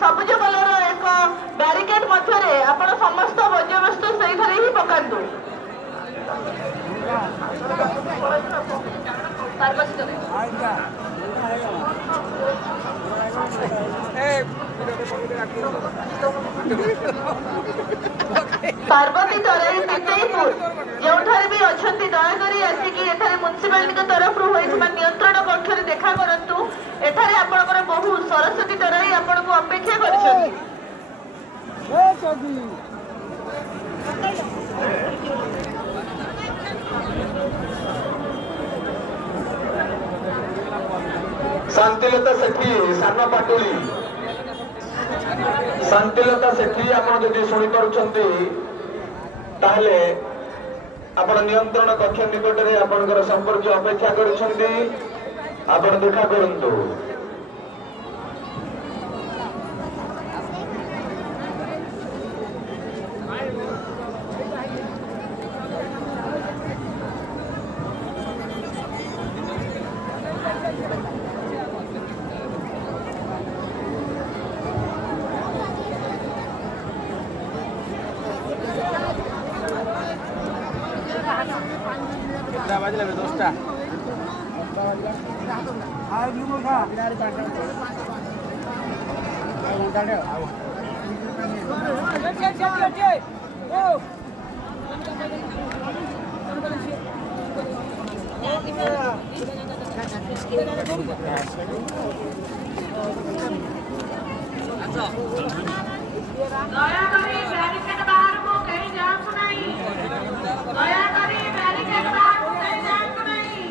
ସବୁଜ କଲର ଏକ ବ୍ୟାରିକେଡ୍ ମଧ୍ୟରେ ଆପଣ ସମସ୍ତ ବର୍ଜ୍ୟବସ୍ତୁ ସେଇଠାରେ ହିଁ ପକାନ୍ତୁ। पार्वती तराई पितेईपुर जोठारे भी अछंती दयाकरी आसिकी एठारे म्युनिसिपालिटी तरफ नियंत्रण कक्ष देखा करंतु। एठारे आपनकर बहु सरस्वती तराई आपनको अपेक्षा करछथि। शांतिलता सेठी साना पाटुली शांतिलता सेठी आपण जदि शुणी पारुछंती ताहले आपण नियंत्रण कक्ष निकटरे आपणकर संपर्क अपेक्षा करिसंती। आपण देखा करंतु। बाजला 10टा दयाकरी बैरिकेड बाहर को कहीं जांच नहीं। दयाकरी बैरिकेड बाहर को कहीं जांच नहीं।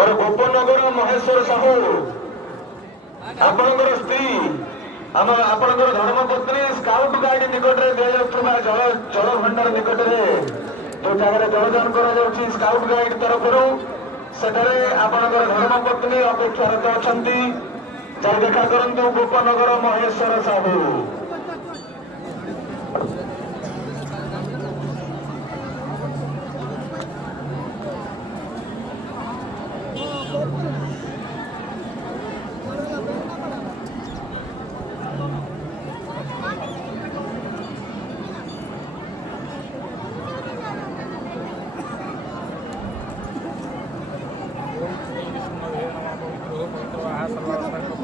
और गोपनगर महेश्वर साहू आपणकर स्त्री आपणकर धर्मपत्नी स्काउट गाइड निकट में दिया जल भंडार निकट में जो जगह जलदान कर स्काउट गाइड तरफ सेठारे आपणकर धर्मपत्नी अपेक्षारत अछंती। जा देखा करंतु गोपनगर महेश्वर साहू।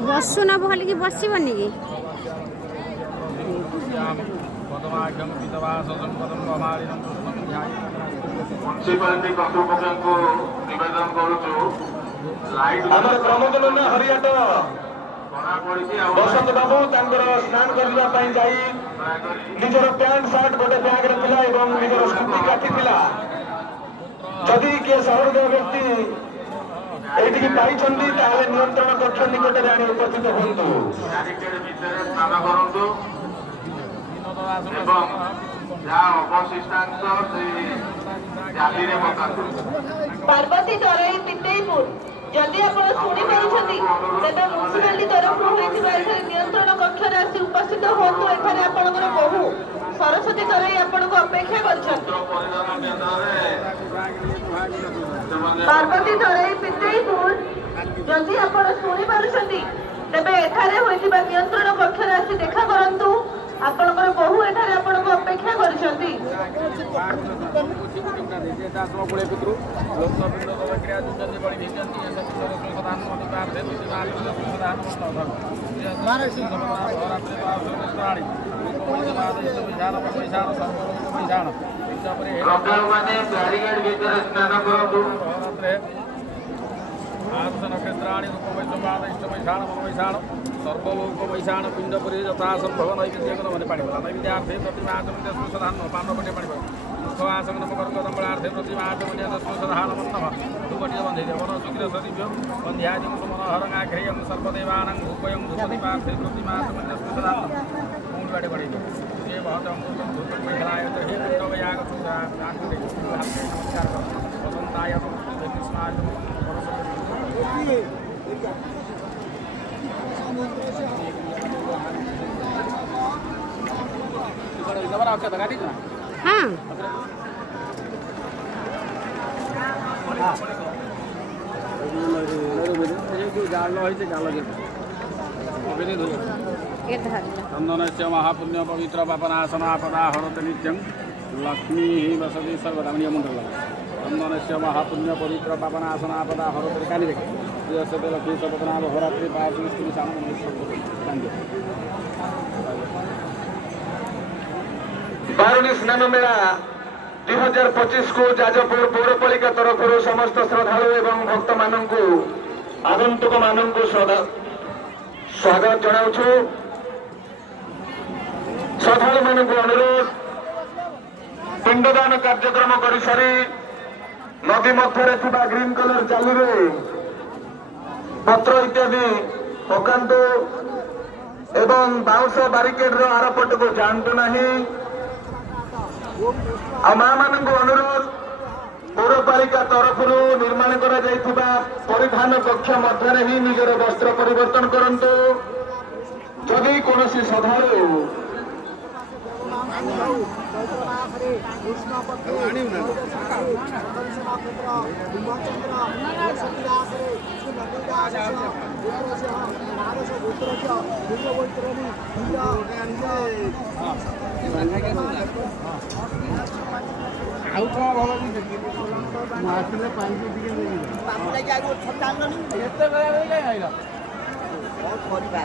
बसु न भल कि बसबनी कि मुन्सिपालिटी कर्तृपक्ष को निवेदन करुचु आमर प्रमोदन हरियाट बसंत बाबू स्नान करने जाई निजर पैंट सार्ट गोटे बैग रखला एवं निजर स्कूटी काटी जदि किए सहृदय व्यक्ति एटिकी पाइछंती ताले नियंत्रण कक्ष निकट रे आनी उपस्थित होंतु। बैरिकेड भितर स्नान करंतु एवं जा अवशिष्टांश से जाली रे पकांतु। पार्वती तराई पितेईपुर जदि आपण सुनी पारुछंती तेबे म्युनिसिपालिटी तरफ होइथिबा एठारे नियंत्रण कक्ष रे आसी उपस्थित होंतु। एठारे आपनकर बहु सरस्वती तराई आपनको अपेक्षा करछंती। पार्वती तराई पितेईपुर जदि आपण सुनी पारुछंती तेबे एठारे होइथिबा नियंत्रण कक्ष रे आसी देखा करंतु। आपनकर बहु एठारे आपनको अपेक्षा करछंती। बैरिकेड भीतर स्नान करंतु। आसनक्षेत्राणि रूपवैश्वपादिष्टवैषाण मनोवैषाण सर्वलोकवैषाण पिंडपुरी यथासंभव नैवेद्यकरमने पाणिबला नैवेद्यार्थे प्रतिमाचमने सुसधान पाण्डवपटे पाणिबला मुखवासं नमकर्कदम्बलार्थे प्रतिमाचमने सुसधान नमः धूपटिय बन्धे वन शुक्र सदिभ्यो बन्ध्यादिं सुमनोहरङ्गाघ्रेयं सर्वदेवानां रूपयं धूपदीपार्थे प्रतिमाचमने सुसधान मूलवाडे पडिदो ये भवतं धूपं मेघलाय हे पिण्डवयाग सुधा आकुरे नमस्कार वसंताय कृष्णाय ହଁ ଜାଲ ହେଇଛି ଜାଲ ଏ ଧରିଲ ଚନ୍ଦନସ୍ୟ ମହାପୁଣ୍ୟ ପବିତ୍ର ପାପନାଶନ ଆପଦା ହରତ ନିତ୍ୟଂ ଲକ୍ଷ୍ମୀ ବସତି ସର୍ବଦାମୀୟ ମୁଣ୍ଡ ଚନ୍ଦନସ୍ୟ ମହାପୁଣ୍ୟ ପବିତ୍ର ପାପନାଶନ ଆପଦା ହରତ କାଲି ଦେଖେ ପ୍ରିୟସତେ ଲକ୍ଷ୍ମୀ ସପଦନାଭ ହରାତ୍ରି ପାଶ ସ୍ତ୍ରୀ ସାନ ବାରୁଣୀ ସ୍ନାନ ମେଳା 2025 ଯାଜପୁର ପୌରପାଳିକା ତରଫରୁ ସମସ୍ତ ଶ୍ରଦ୍ଧାଳୁ ଏବଂ ଭକ୍ତମାନଙ୍କୁ ଆଗନ୍ତୁକ ମାନଙ୍କୁ ସ୍ୱାଗତ ଜଣାଉଛୁ। ଶ୍ରଦ୍ଧାଳୁ ମାନଙ୍କୁ ଅନୁରୋଧ ପିଣ୍ଡଦାନ କାର୍ଯ୍ୟକ୍ରମ କରିସାରି ନଦୀ ମଧ୍ୟରେ ଥିବା ଗ୍ରୀନ କଲର ଜାଲିରେ ପତ୍ର ଇତ୍ୟାଦି ପକାନ୍ତୁ ଏବଂ ବାଉଁଶ ବାରିକେଡର ଆରପଟକୁ ଯାଆନ୍ତୁ ନାହିଁ। ଆଉ ମା ମାନଙ୍କୁ ଅନୁରୋଧ ପୌରପାଳିକା ତରଫରୁ ନିର୍ମାଣ କରାଯାଇଥିବା ପରିଧାନ କକ୍ଷ ମଧ୍ୟରେ ହିଁ ନିଜର ବସ୍ତ୍ର ପରିବର୍ତ୍ତନ କରନ୍ତୁ। ଯଦି କୌଣସି ଶ୍ରଦ୍ଧାଳୁ ଆଉ କ'ଣ ଭଲ ଆସିଲେ ପାଣିକି ଟିକେ ଏତେ ବେଳା ଆଇଲା କରିବା